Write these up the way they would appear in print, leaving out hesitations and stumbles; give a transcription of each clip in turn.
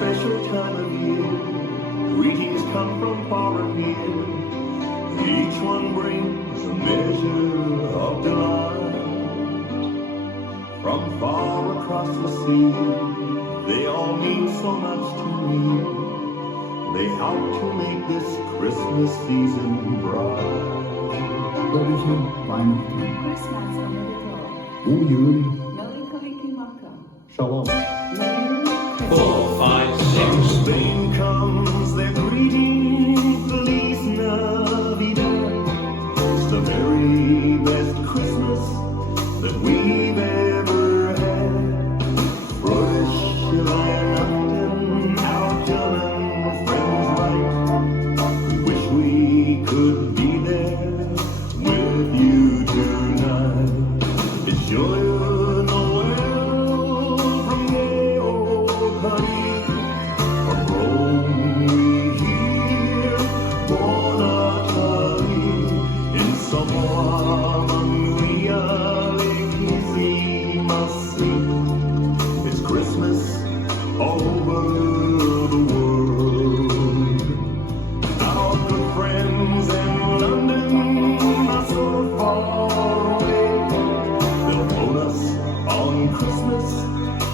special time of year. Greetings come from far and near. Each one brings a measure of delight. From far across the sea, they all mean so much to me. They help to make this Christmas season bright. Fröhliche Weihnachten. Christmas America. Uhyun. Melancholy Maka. Shalom. Merry 4, 5, 6. Spain comes their greeting, Feliz Navidad. It's the very best Christmas that we've ever had. Fröhliche Weihnachten, outdone friends right. We wish we could be there with you tonight. It's joyeux Noel from gay old Paris. From Rome we hear Bon Natale. In Samoa, Manuia, Lequisima. It's Christmas all over the world. Our good friends in London are so far away. They'll phone us on Christmas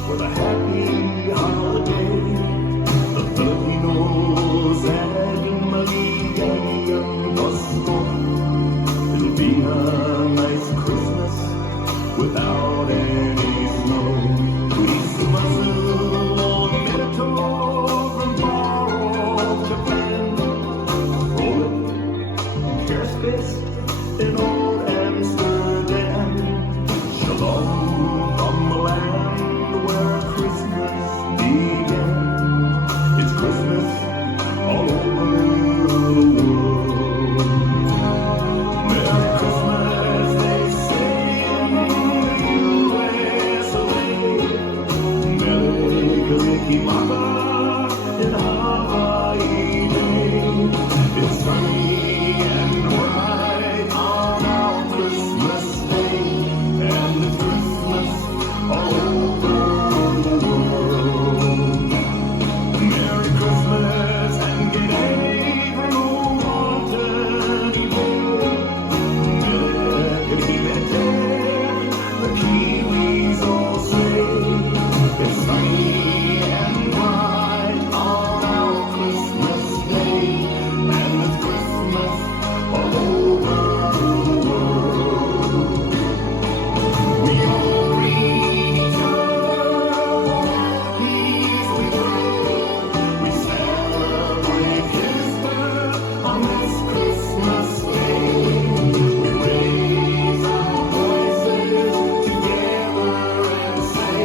with a happy holiday. The Filipinos and Maligayang Pasko. It'll be a nice Christmas without any snow. Christmas on Merito from far off Japan. Roll it, Airspace in old Amsterdam. Shalom from the land where Christmas began. It's Christmas all over the world. Merry Christmas, they say in the USA. Merry Kalikimaka in Hawaii Day. It's sunny and bright on our Christmas Day. And it's Christmas all over the world. Merry Christmas and g'day from old Anthony Boy. The Kiwis all say it's sunny and bright on our Christmas Day. And it's Christmas all over the world. We all greet each other, peace we pray. We celebrate His birth on this Christmas Day. We raise our voices together and say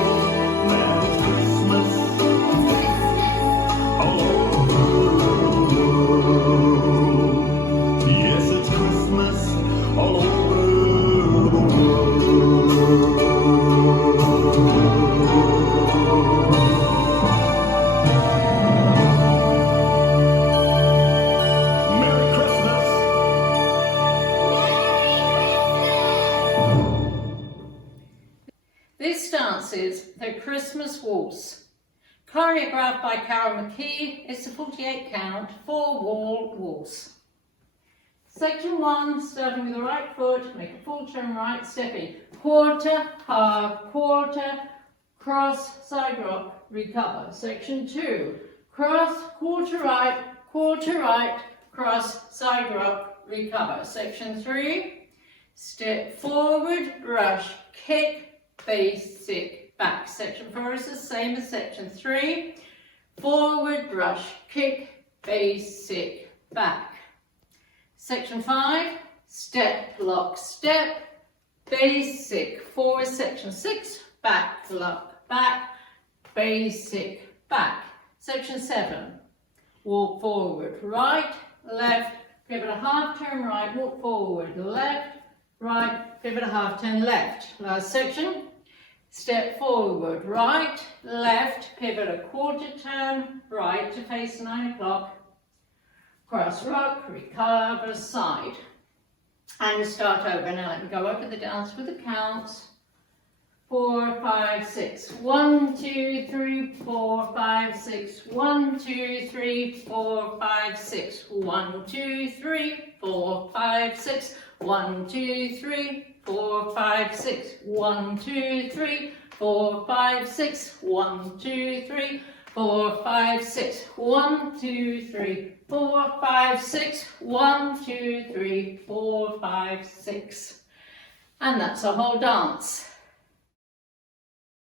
that it's Christmas all over the world. Yes, it's Christmas all over the world. Merry Christmas! This dance is the Christmas Waltz, choreographed by Carol McKee. It's a 48 count, 4-wall waltz. Section 1, starting with the right foot, make a full turn right, Stephie. Quarter, half, quarter, cross, side rock, recover. Section 2, cross, quarter right, cross, side rock, recover. Section 3, step forward, rush, kick, basic, back. Section 4 is the same as section 3. Forward, rush, kick, basic, back. Section 5, step, lock, step, basic. 4 is section 6, back, lock, back, basic, back. Section 7, walk forward, right, left, pivot a half turn right, walk forward, left, right, pivot a half turn left. Last section, step forward, right, left, pivot a quarter turn right to face 9 o'clock, cross rock, recover, side. And start over. Now let me go over the dance with the counts. 4, 5, 6. 1, 2, 3, 4, 5, 6. 1, 2, 3, 4, 5, 6. 1, 2, 3, 4, 5, 6. 1, 2, 3, 4, 5, 6. 1, 2, 3, 4, 5, 6. 1, 2, 3, 4, 5, 6. 1, 2, 3, 4, 5, 6. 1, 2, 3, 4, 5, 6. And that's a whole dance.